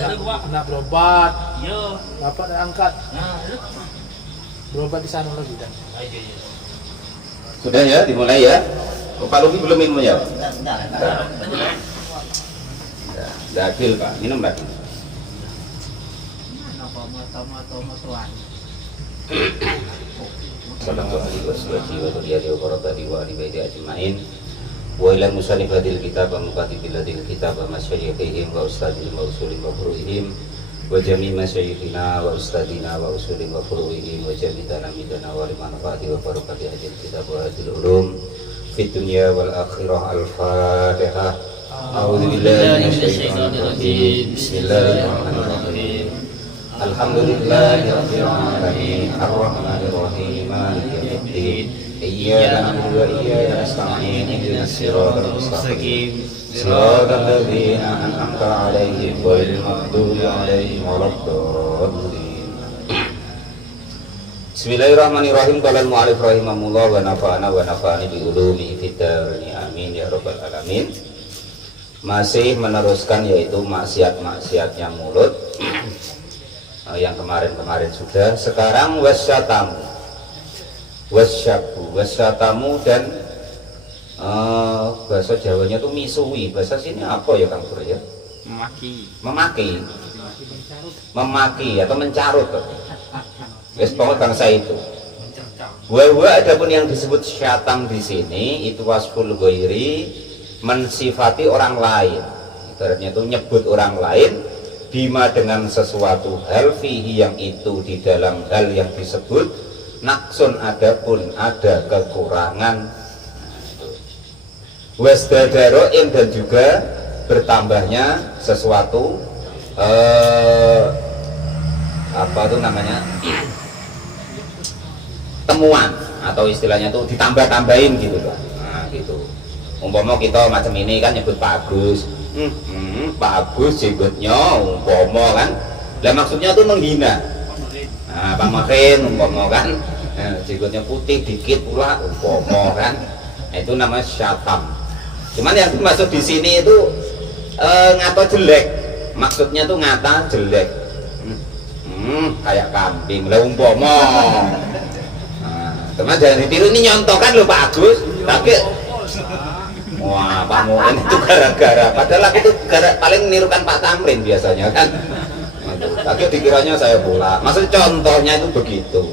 Nak berobat. Iya. Bapak dah angkat. Berobat di sana lagi dan. Sudah ya, dimulai ya. Pak Luki belum minum ya? Dah adil Pak, minum lagi. Sallallahu alaihi wasallam wa ila musannifil kitab wa mukatibil kitab wa masyayikhihim wa ustadil mausulin wa furu'ihim wa jami' masyayikhina wa ustadina wa usulin wa furu'ihim wa jami' talamidana wa limanfaati wa barakati hadil kitab wa hadil ulum fid dunya wal akhirah. Al-Fatihah. A'udzu billahi minasyaitonir rajim. Bismillahirrahmanirrahim. Alhamdulillahi rabbil alamin arrahmanir rahim maliki yaumiddin iyyaka na'budu wa iyyaka nasta'in ihdinas siratal mustaqim siratal ladzina an'amta 'alaihim ghairil maghdubi 'alaihim waladdallin. Bismillahirrahmanirrahim. Qala al-mu'allif rahimahullah wa nafa'ani bi ulumihi fid dharain amin ya rabbal alamin. Masih meneruskan yaitu maksiat-maksiatnya mulut yang kemarin-kemarin sudah. Sekarang wasyatamu, wasyatamu dan bahasa Jawanya itu misui. Bahasa sini apa ya Kang Pur ya? Memaki atau mencarut. Wes pokok bangsa itu. Wa adapun yang disebut syatam di sini itu wasful ghairi, mensifati orang lain. Ibaratnya itu nyebut orang lain bima dengan sesuatu hal fihi yang itu di dalam hal yang disebut naksun adapun ada kekurangan. Wasdadaroin dan juga bertambahnya sesuatu apa itu namanya temuan atau istilahnya itu ditambah-tambahin gitu loh. Nah gitu. Umpama kita macam ini kan nyebut Pak Agus. Pak Agus jenggotnya umpama kan, lah maksudnya tuh menghina. Nah, Pak Makin umpama kan, jenggotnya putih dikit pula umpama kan, itu namanya syatam. Cuman yang dimaksud di sini itu ngata jelek, maksudnya tuh ngata jelek. Kayak kambing lah umpama. Nah, teman jangan ditiru, ini nyontokan loh Pak Agus, tapi wah, Pak Muin itu gara-gara, padahal aku itu paling menirukan Pak Tamrin biasanya kan. Tapi dikiranya saya pula. Maksud contohnya itu begitu.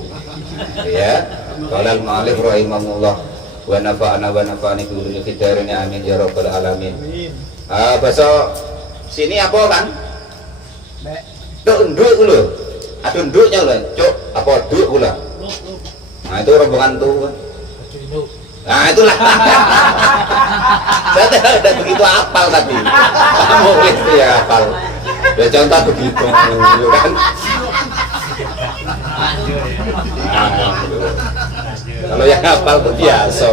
Ya. Qala al-mu'allif rahimahullah wa nafa'ani bi fitarin amin ya rabbal alamin. Bahasa sini apa kan? Nduk lho. Aduh nduknya lho, cuk. Apa nduk pula? Nah, itu rombongan tuh. Nah itulah. Saya tidak begitu hafal tadi. Kamu itu ya hafal. Ya contoh begitu, kan? Kalau yang hafal itu biasa.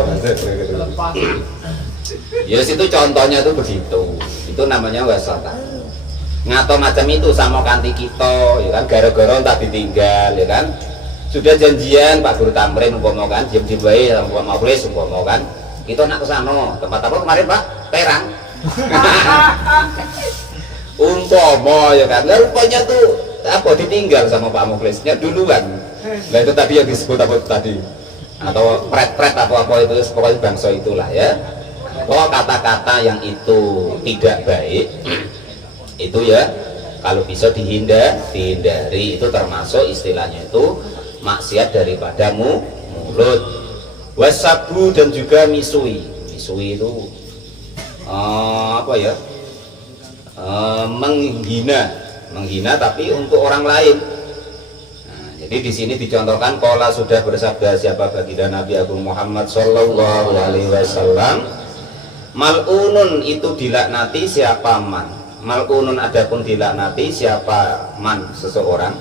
Ya situ contohnya itu begitu. Itu namanya wasata. Ngato macam itu sama kanti kita, ya kan? Gara-gara entah ditinggal, ya kan? Sudah janjian Pak Guru Tamrin umpama kan, diem-diem wae umpama Maulis umpama kan. Kita nak ke sana. Tempat apa kemarin Pak? Perang. Umpama ya kan. Nah, rupanya tuh apa ditinggal sama Pak Maulisnya duluan. Nah itu tadi yang disebut apa tadi? Atau pret-pret atau apa itu pokoknya bangsa itulah ya. Bahwa kata-kata yang itu tidak baik itu ya kalau bisa dihindari, itu termasuk istilahnya itu maksiat daripada mulut. Wasabu dan juga misui itu apa ya, menghina tapi untuk orang lain. Nah, jadi di sini dicontohkan qala sudah bersabda siapa baginda Nabi Agung Muhammad sallallahu alaihi wasallam, mal'unun itu dilaknati siapa man, mal'unun adapun dilaknati siapa man seseorang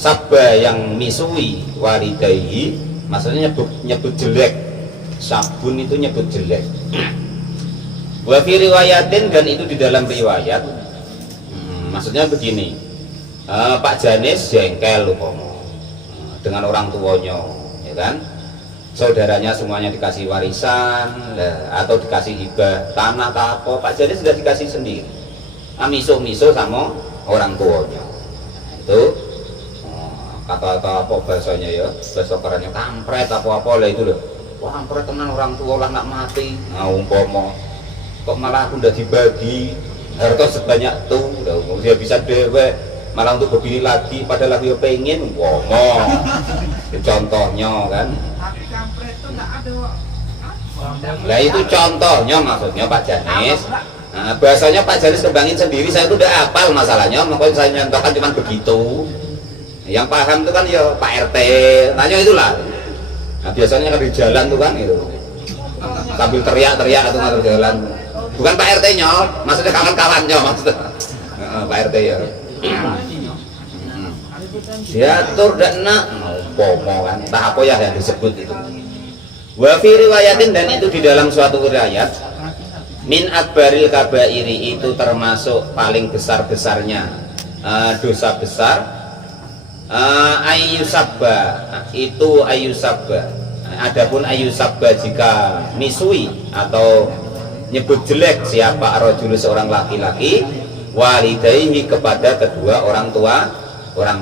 sabba yang misui walidayhi, maksudnya nyebut jelek. Sabun itu nyebut jelek. Wa fi riwayatin dan itu di dalam riwayat. Maksudnya begini, Pak Janis jengkel umpama dengan orang tuanya, ya kan? Saudaranya semuanya dikasih warisan atau dikasih hibah tanah atau apa, Pak Janis sudah dikasih sendiri. miso-miso sama orang tuanya. Itu kata-kata apa bahasanya ya, bahasa kerennya kampret apa-apa lah itu loh. Wah kampret tenan orang tua lah nak mati. Nah umpama kok malah aku udah dibagi harta sebanyak itu, dia bisa dewek malah untuk berdiri lagi padahal aku pengen umpama. Contohnya kan. Tapi kampret itu nggak ada. Lah itu contohnya maksudnya Pak Janis. Nah, bahasanya Pak Janis kembangin sendiri, saya itu udah hafal masalahnya, makanya saya nyontohkan cuma begitu. Yang paham itu kan ya Pak RT, tanya itulah. Nah, biasanya kan di jalan tuh kan itu sambil teriak-teriak atau ngatur jalan. Bukan Pak RT-nya, maksudnya kawan-kawannya maksudnya. Pak RT ya. Diatur dan nak pomo kan, tak apa ya yang disebut itu. Wa fi riwayatin, dan itu di dalam suatu riwayat, min akbaril kabairi, itu termasuk paling besar-besarnya dosa besar. Ayyusabba, itu ayyusabba. Adapun ayyusabba jika misui atau nyebut jelek siapa arrojulu seorang laki-laki walidaihi kepada kedua orang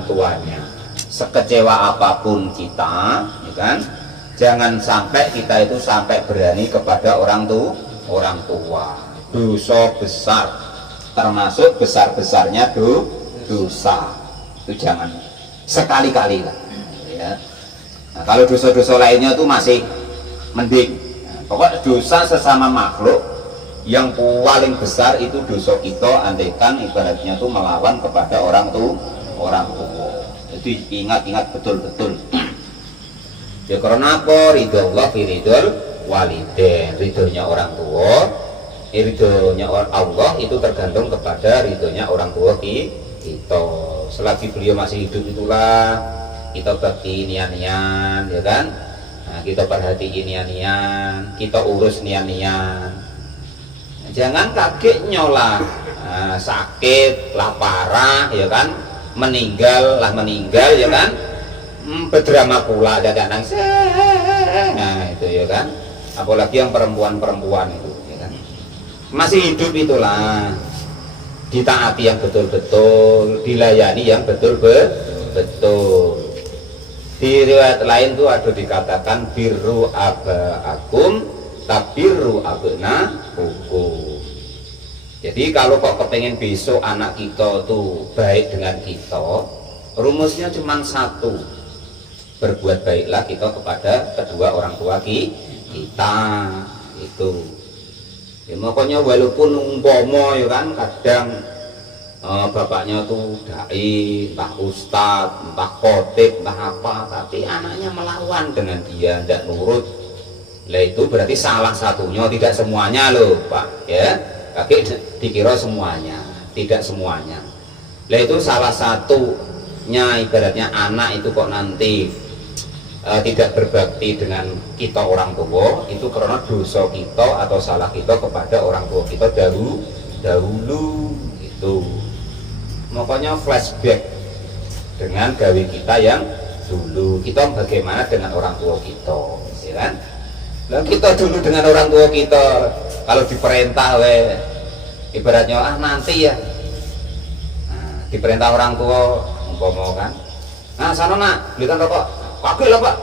tuanya. Sekecewa apapun kita, ya kan? Jangan sampai kita itu sampai berani kepada orang tua. Dosa besar, termasuk besar-besarnya dosa. Itu jangan sekali-kali lah. Ya. Nah, kalau dosa-dosa lainnya itu masih mending. Nah, pokok dosa sesama makhluk yang paling besar itu dosa kita, andaikan ibaratnya itu melawan kepada orang tua. Jadi ingat-ingat betul-betul. Ya karena apa? Ridho Allah fi ridhol walidain, ridhonya orang tua, ridhonya Allah itu tergantung kepada ridhonya orang tua kita. Selagi beliau masih hidup itulah kita bakti nian-nian, ya kan? Nah, kita perhatiin nian-nian, kita urus nian-nian. Jangan kaget nyolah, sakit lah parah, ya kan? Meninggal, ya kan? Berdrama pula ada nangis. Nah itu ya kan, apalagi yang perempuan itu ya kan, masih hidup itulah ditaati yang betul-betul, dilayani yang betul-betul. Di riwayat lain tuh ada dikatakan birru abaakum tabirru abna hukum. Jadi kalau kok kepengen besok anak kita tuh baik dengan kita, rumusnya cuma satu, berbuat baiklah kita kepada kedua orang tua kita itu. Ya, makanya walaupun umpama ya kan kadang bapaknya tuh dai, entah ustad, entah khotib, entah apa, tapi anaknya melawan dengan dia, tidak nurut. Lah itu berarti salah satunya, tidak semuanya loh Pak ya. Kakek dikira semuanya, tidak semuanya. Lah itu salah satunya, ibaratnya anak itu kok nanti tidak berbakti dengan kita orang tua, itu karena dosa kita atau salah kita kepada orang tua kita dahulu itu. Makanya flashback dengan gawe kita yang dulu, kita bagaimana dengan orang tua kita, ya kan? Lah kita dulu dengan orang tua kita, kalau diperintah ibaratnya nanti ya, nah, diperintah orang tua umpama kan, nah sana nak belikan rokok, pakai lah Pak,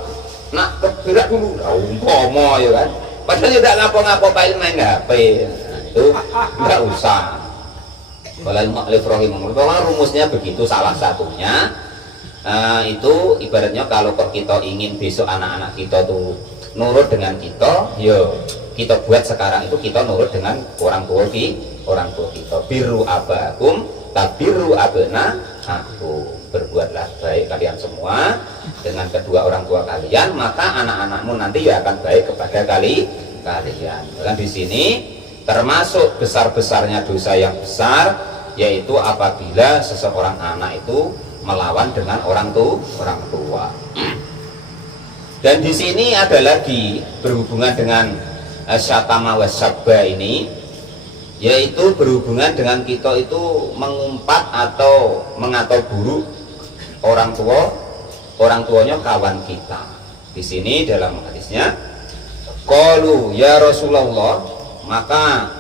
nak gerak dulu, umpama ya kan, padahal tidak ngapa-ngapa main HP, nah, itu nggak usah. Kalau rumusnya begitu, salah satunya itu ibaratnya kalau kita ingin besok anak-anak kita tuh nurut dengan kita, yo kita buat sekarang itu kita nurut dengan orang tua kita. Biru abakum tabiru abna aku, berbuatlah baik kalian semua dengan kedua orang tua kalian, maka anak-anakmu nanti ya akan baik kepada kalian. Dan di sini termasuk besar-besarnya dosa yang besar, yaitu apabila seseorang anak itu melawan dengan orang tua. Dan di sini ada lagi berhubungan dengan syatama wasabba ini, yaitu berhubungan dengan kita itu mengumpat atau mengatau buruk orang tuanya kawan kita. Di sini dalam hadisnya, qalu ya Rasulullah, maka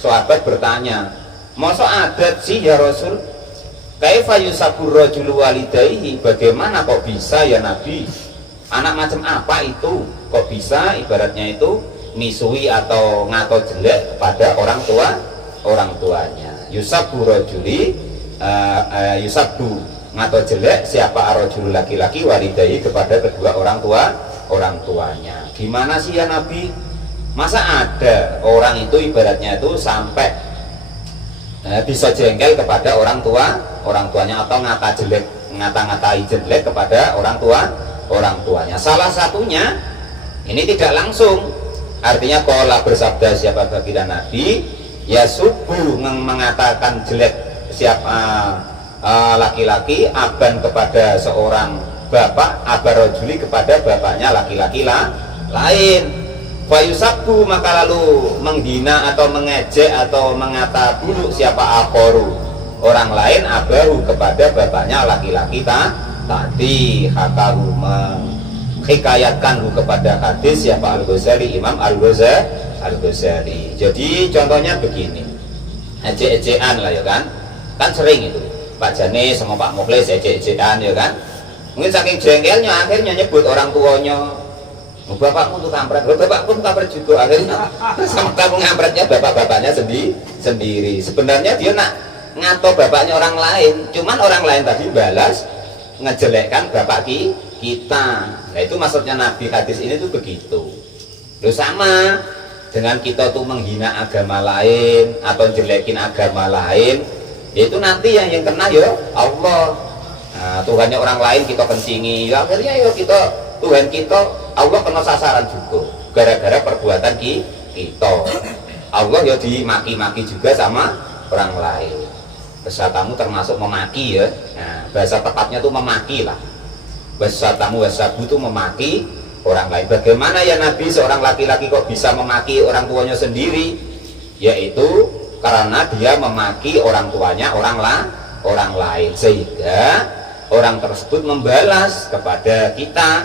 sahabat bertanya, Masa adat sih ya Rasul? Kaifa yusabur rajulu walidayhi, bagaimana kok bisa ya Nabi? Anak macam apa itu? Kok bisa ibaratnya itu misui atau ngato jelek kepada orang tuanya? Yusabu rajuli yusabu ngato jelek siapa arrajulu laki-laki walidayhi kepada kedua orang tuanya. Gimana sih ya Nabi? Masa ada orang itu ibaratnya itu sampai bisa jengkel kepada orang tuanya atau ngata-ngatai jelek kepada orang tuanya. Salah satunya ini tidak langsung, artinya qala bersabda siapa baginda Nabi, ya subuh mengatakan jelek siapa laki-laki aban kepada seorang bapak, abarojuli kepada bapaknya laki-laki lain. Fayusabbu, maka lalu menghina atau mengejek atau mengata buruk siapa akhoru, orang lain abahu kepada bapaknya laki-laki tadi. Hakaru menghikayatkan kepada hadis siapa Al-Ghazali, Imam Al-Ghazali. Jadi contohnya begini, ejek-ejekan lah ya kan sering itu Pak Jane sama Pak Mukhlis ejek-ejekan ya kan, mungkin saking jengkelnya akhirnya nyebut orang tuanya, bapakmu tuh kampret, bapakku tuh kampret juga. Akhirnya sama kamu ngampretnya bapak-bapaknya sendiri. Sebenarnya dia nak ngato bapaknya orang lain, cuman orang lain tadi balas ngejelekkan bapak kita. Nah itu maksudnya Nabi hadis ini tuh begitu. Loh sama dengan kita tuh menghina agama lain atau jelekin agama lain, itu nanti yang kena ya Allah. Nah, Tuhannya orang lain kita kencingi, ya, akhirnya ya kita Tuhan kita Allah kena sasaran juga gara-gara perbuatan kita. Allah ya dimaki-maki juga sama orang lain. Bahasa tamu termasuk memaki ya. Nah, bahasa tepatnya tuh memaki lah. Bahasa tamu wasabu tuh memaki orang lain. Bagaimana ya Nabi seorang laki-laki kok bisa memaki orang tuanya sendiri? Yaitu karena dia memaki orang tuanya orang lain, sehingga orang tersebut membalas kepada kita,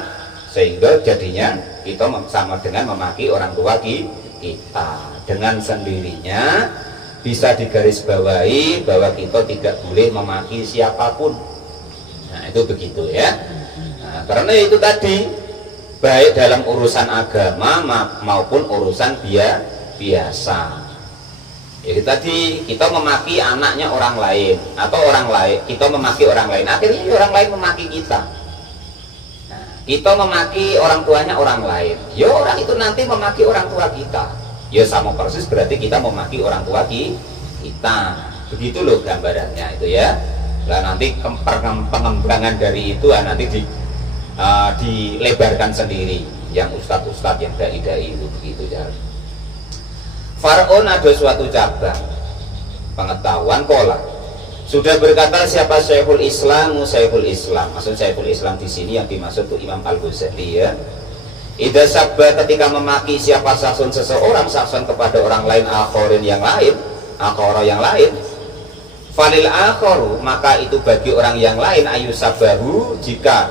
sehingga jadinya kita sama dengan memaki orang tua kita. Dengan sendirinya bisa digarisbawahi bahwa kita tidak boleh memaki siapapun. Nah itu begitu ya. Nah, karena itu tadi baik dalam urusan agama maupun urusan biasa. Jadi tadi kita memaki anaknya orang lain atau orang lain, kita memaki orang lain, akhirnya orang lain memaki kita. Nah, kita memaki orang tuanya orang lain, ya orang itu nanti memaki orang tua kita, ya sama persis berarti kita memaki orang tua kita. Begitu loh gambarannya itu ya. Nah nanti pengembangan dari itu nanti dilebarkan sendiri yang ustadz-ustadz yang dai-dai itu begitu ya. Faraon ada suatu cabang pengetahuan kola. Sudah berkata siapa Syekhul Islam, maksud Syekhul Islam di sini yang dimaksud itu Imam Al-Ghazali ya. Idza sabba, ketika memaki siapa saksun seseorang saksun kepada orang lain akhorin yang lain, akhara yang lain, falil akharu, maka itu bagi orang yang lain ayu sabahu, jika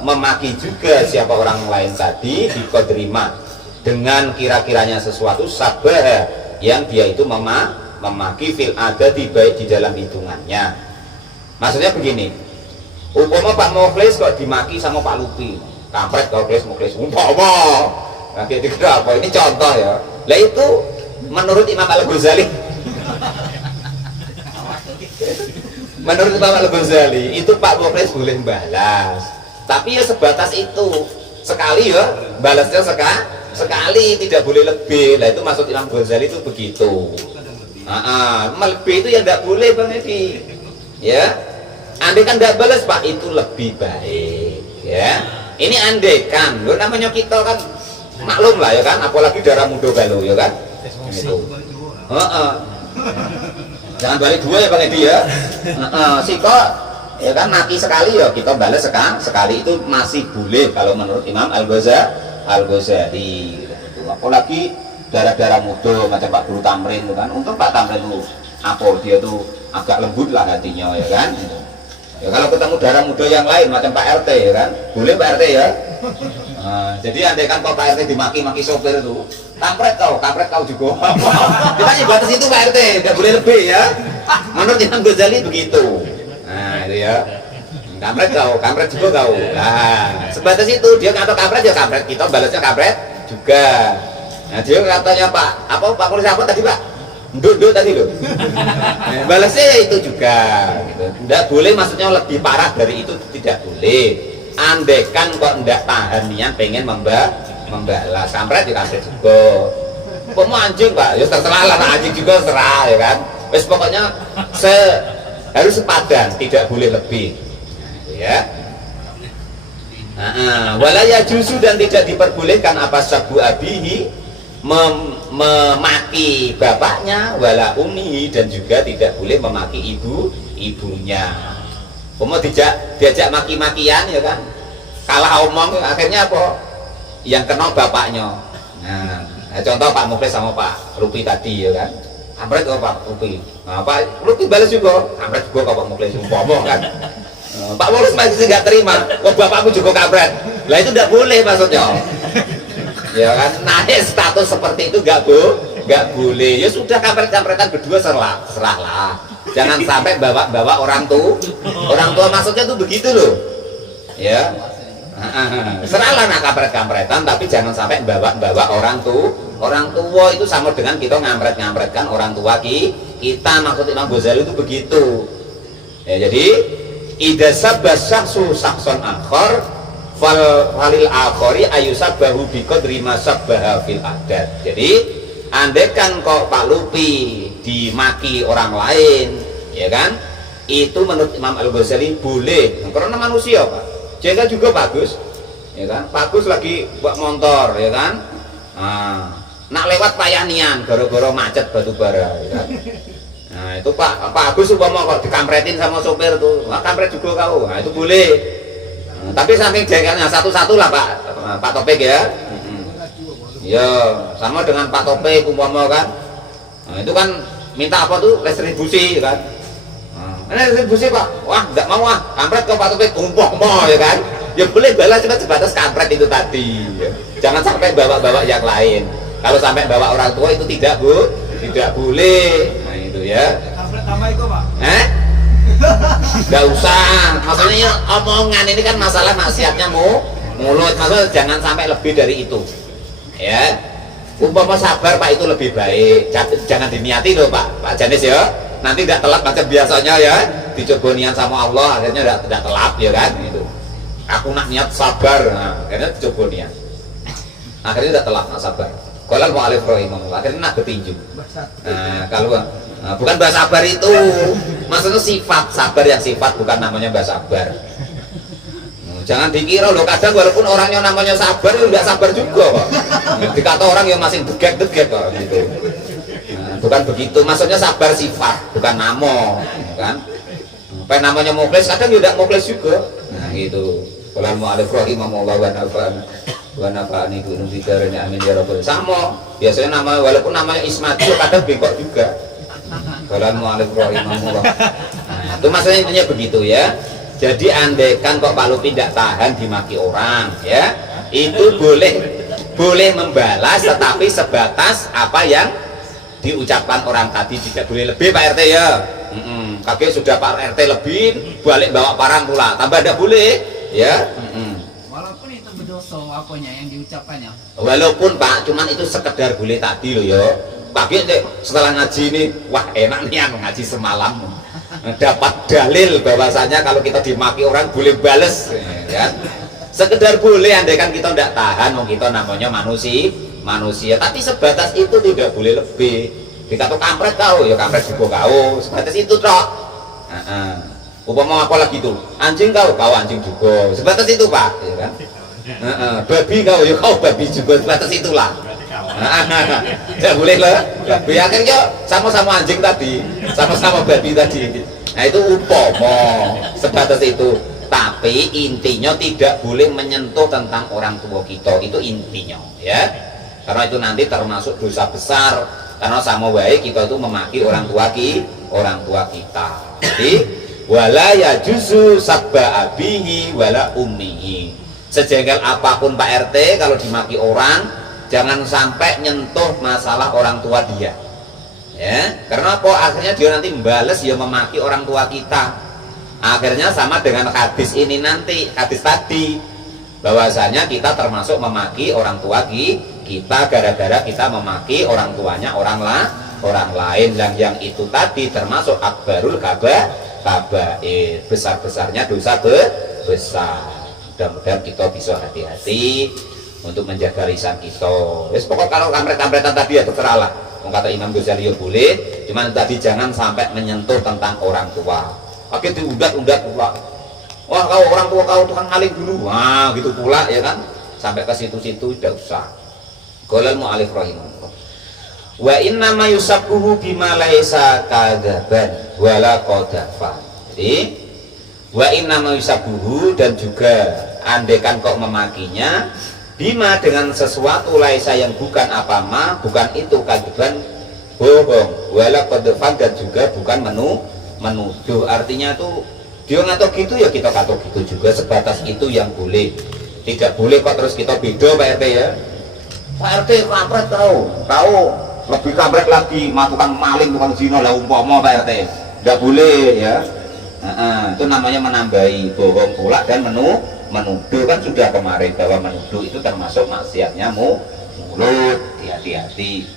memaki juga siapa orang lain tadi dikodrima dengan kira-kiranya sesuatu sabah yang dia itu memaki fil adati baik di dalam hitungannya. Maksudnya begini, umpama Pak Mukhlis kok dimaki sama Pak Lupi, kampret kau Mukhlis umpama nanti dikira apa, ini contoh ya. Lah itu menurut Imam Al-Ghazali menurut Imam Al-Ghazali itu Pak Mukhlis boleh balas, tapi ya sebatas itu, sekali ya balasnya sekali, tidak boleh lebih. Lah itu maksud Imam Ghazali itu begitu. Lebih itu ya tidak boleh Bang Edi ya. Andai kan tidak balas Pak, itu lebih baik ya. Ini andai kan, lo namanya kita kan maklum lah ya kan, apalagi darah muda kalau ya kan itu. Jangan balik dua ya Bang Edi ya. Siko ya kan maki sekali ya kita balas sekali itu masih boleh kalau menurut Imam Al-Ghazali. Apalagi darah-darah muda macam Pak Guru Tamrin kan, untuk Pak Tamrin itu apa dia tuh agak lembut lah hatinya ya kan. Ya kalau ketemu darah muda yang lain macam Pak RT ya kan, boleh Pak RT ya. Jadi andai kan kok Pak RT dimaki-maki sopir itu, kampret kau juga. Kita batas itu Pak RT, nggak boleh lebih ya. Menurut Imam Ghazali begitu. Nah itu ya. Kampret juga kau. Nah sebatas itu dia kata kampret ya kampret, kita balasnya kampret juga. Nah dia katanya Pak polisi apa tadi Pak? Nduk tadi loh. Balasnya itu juga. Gitu. Nggak boleh, maksudnya lebih parah dari itu tidak boleh. Andekan kok ndak tahan nian pengen membalas kampret ya kampret juga. Mau anjing Pak, ya terserah lah anjing juga terserah ya kan. Wes pokoknya harus sepadan, tidak boleh lebih. Ya. Walaya jusu, dan tidak diperbolehkan apa sabu abihi memaki bapaknya, wala ummihi, dan juga tidak boleh memaki ibunya. Mau diajak maki-makian ya kan, kalah omong akhirnya apa? Yang kena bapaknya. Nah, contoh Pak Muklis sama Pak Rupi tadi ya kan, kampret kok Pak Rupi. Nah, Pak Rupi balas juga, kampret juga kok Pak Muklis umpama kan. Pak Muklis masih nggak terima, kok bapakmu juga kampret. Lah itu tidak boleh maksudnya. Ya kan, naik status seperti itu nggak boleh. Ya sudah, kampret-kampretan berdua serahlah. Jangan sampai bawa orang tua maksudnya tuh begitu loh. Ya. Serahlah nak kampret-kampretan, tapi jangan sampai bawa orang tua itu sama dengan kita ngampret-ngampretkan orang tua kita. Maksud Imam Ghazali itu begitu. Ya, jadi idza sabbasahsu sakson akhar falil akhari ayusabahu biqadri ma sabbaha fil adat. Jadi andekan kok Pak Lupi dimaki orang lain ya kan, itu menurut Imam Al-Ghazali boleh, karena manusia Pak. Jaga juga bagus ya kan, bagus lagi buat motor ya kan. Nak lewat payanian gara-gara macet batu bara ya kan. Nah itu Pak Agus umpama kok dikampretin sama sopir tuh, kampret juga kau. Nah itu boleh. Tapi saking jengkelnya satu-satu lah Pak Topik ya. Ya sama dengan Pak Topik umpama kan. Nah, itu kan minta apa tuh restribusi kan. Restribusi Pak, wah nggak mau kampret ke Pak Topik umpama ya kan. Ya boleh balas, cuma sebatas kampret itu tadi. Jangan sampai bawa-bawa yang lain. Kalau sampai bawa orang tua itu tidak boleh. Nah itu ya. Kampret tambah itu Pak. Nggak usah. Maksudnya omongan ini kan masalah maksiatnya mulut. Maksudnya jangan sampai lebih dari itu. Ya. Umpama sabar Pak itu lebih baik. Jangan diniati loh Pak Janis ya. Nanti tidak telat macam biasanya ya. Dicoba niat sama Allah akhirnya tidak telat ya kan itu. Aku nak niat sabar, nah, akhirnya dicoba niat. Akhirnya tidak telat nak sabar. Qala al-mu'allif rahimahullah, akhirnya nak ketinju. Nah, kalau bukan bahasa sabar itu, maksudnya sifat sabar yang sifat, bukan namanya bahasa sabar. Jangan dikira loh, kadang walaupun orangnya namanya sabar, itu tidak sabar juga kok. Dikata orang yang masih degek-degek kok gitu. Nah, bukan begitu, maksudnya sabar sifat, bukan nama, kan? Apa namanya muklis, kadang tidak muklis juga. Nah gitu. Kalau mau ada rahimahullah wa nafa'ani bi nubidarani amin ya rabbal. Sama, biasanya nama walaupun namanya Ismail kadang bengkok juga. Kalau mau ada rahimahullah. Nah, itu maksudnya intinya begitu ya. Jadi andaikan kok Pak Lupi tidak tahan dimaki orang ya, itu boleh membalas, tetapi sebatas apa yang diucapkan orang tadi, tidak boleh lebih Pak RT ya. Kakek sudah Pak RT lebih, balik bawa parang pula, tambah tidak boleh ya. Walaupun itu berdosa apanya yang diucapkannya. Walaupun Pak, cuman itu sekedar boleh tadi loh ya. Kakek setelah ngaji ini, wah enak nih ngaji semalam. Dapat dalil bahwasanya kalau kita dimaki orang boleh bales ya. Sekedar boleh, andaikan kita tidak tahan, kita namanya manusia, tapi sebatas itu tidak boleh lebih. Dikata kampret kau, ya kampret juga kau, sebatas itu toh. Upama apa lagi tuh, anjing kau anjing juga, sebatas itu Pak ya kan. Babi kau, ya kau babi juga, sebatas itulah. Tidak boleh lah. Akhirnya sama-sama anjing tadi, sama-sama babi tadi. Nah itu upama sebatas itu. Tapi intinya tidak boleh menyentuh tentang orang tua kita, itu intinya ya. Karena itu nanti termasuk dosa besar. Karena sama baik kita itu memaki orang tua kita. Jadi wala yajuzu sabba abihi wala ummihi. Sejengkel apapun Pak RT, kalau dimaki orang jangan sampai nyentuh masalah orang tua dia, ya. Karena apa? Akhirnya dia nanti membales ya memaki orang tua kita. Akhirnya sama dengan hadis ini nanti, hadis tadi, bahwasanya kita termasuk memaki orang tua kita gara-gara kita memaki orang tuanya orang lain, dan yang itu tadi termasuk akbarul kabair, besar-besarnya dosa besar. Mudah-mudahan kita bisa hati-hati untuk menjaga lisan kita. Wes pokok kalau kampret-kampretan tadi ya terserah lah. Kata Imam Ghazali ya boleh, cuman tadi jangan sampai menyentuh tentang orang tua. Oke, diundat-undat pula. Wah, kau orang tua kau tukang maling dulu. Wah, gitu pula ya kan. Sampai ke situ-situ tidak usah. Qala al-mu'allif rahimahullah. Wa inna ma yusabbuhu bima laisa kadzaban wala qadafan. Jadi wa inna ma yusabbuhu, dan juga andekan kok memakinya bima dengan sesuatu laisa yang bukan apa ma, bukan itu kadzban bohong, wala qadafan, dan juga bukan menuduh. Artinya tuh dia ngatur gitu ya kita ngatur gitu juga, sebatas itu yang boleh. Tidak boleh kok terus kita beda Pak RT ya. Pak RT kampret tahu lebih kampret lagi, tukang maling, tukang zina lah umpama Pak RT. Enggak boleh ya. Itu namanya menambahi bohong pula dan menuduh. Kan sudah kemarin bahwa menuduh itu termasuk maksiatnya mulut. Hati-hati.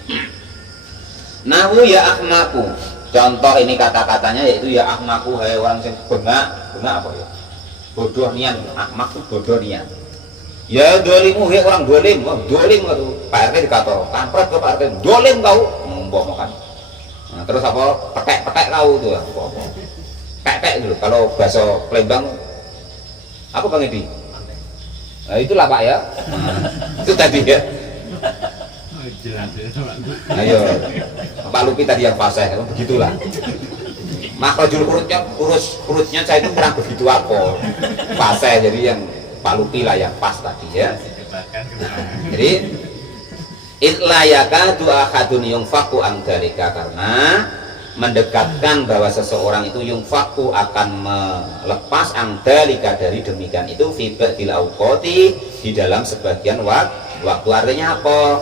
Nahu ya ahmaku, contoh ini kata-katanya yaitu ya ahmaku, hai orang yang bengak apa ya, bodoh nian. Ahmak itu bodoh nian. Ya dolimu, hai orang dolim itu Pak RT dikata kampret ke Pak RT, dolim kau umpama kan. Nah, terus apa petek kau tuh apa pek dulu kalau bahasa Palembang apa Bang Edi? Nah, itulah Pak ya. Itu tadi ya. Ayo Pak Lupi tadi yang fasih, begitulah. Makhrajul hurufnya saya itu kurang begitu apa fasih, jadi yang Pak Lupi lah yang pas tadi ya. Jadi itlayaka doa khadun yungfaku angdalika, karena mendekatkan bahwa seseorang itu yungfaku akan melepas angdalika dari demikian itu fibadil auqati, di dalam sebagian waktu. Artinya apa?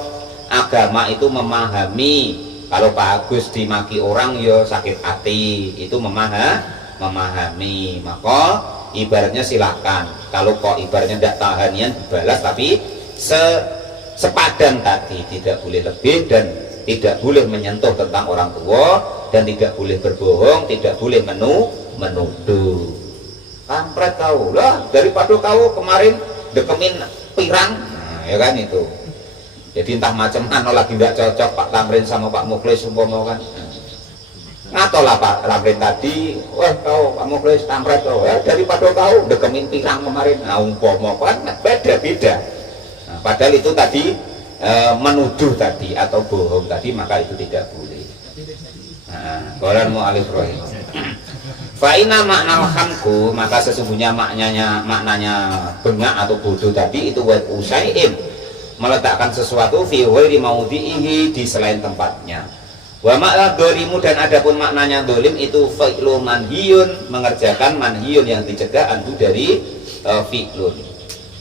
Agama itu memahami kalau Pak Agus dimaki orang ya sakit hati, itu memahami. Maka ibaratnya silahkan, kalau kok ibaratnya tidak tahanian dibalas, tapi sepadan tadi, tidak boleh lebih dan tidak boleh menyentuh tentang orang tua, dan tidak boleh berbohong, tidak boleh menuduh. Kampret kau lah, daripada kau kemarin dekemin pirang, nah, ya kan itu. Jadi entah macam mana lagi tidak cocok Pak Tamrin sama Pak Mukhlis umpama kan. Ngatolah Pak Tamrin tadi, wah kau Pak Mukhlis kampret kau, ya daripada kau dekemin pirang kemarin, nah umpama kan beda-beda. Nah, padahal itu tadi menuduh tadi atau bohong tadi, maka itu tidak boleh. Qala al-mu'allif rahimahullah. Fa inna makna khamku, maka sesungguhnya maknanya bengak atau bodoh tadi itu wa usai'in, meletakkan sesuatu fi ghairi maudhi'ihi, di selain tempatnya. Wa makna dolimu, dan adapun maknanya dolim itu fi'lu manhiyun, mengerjakan manhiyun yang dicegah anhu dari fi'lun.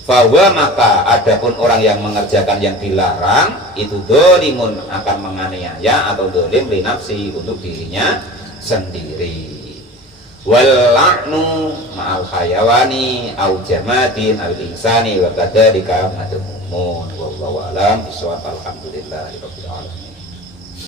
Bahwa maka adapun orang yang mengerjakan yang dilarang itu dolimun, akan menganiaya atau dolim li nafsi, untuk dirinya sendiri. Wal la'nu ma'al hayawani au jamadin al insani wa kadzalika madmumun. Wallahu a'lam bishawab. Alhamdulillahirabbil alamin.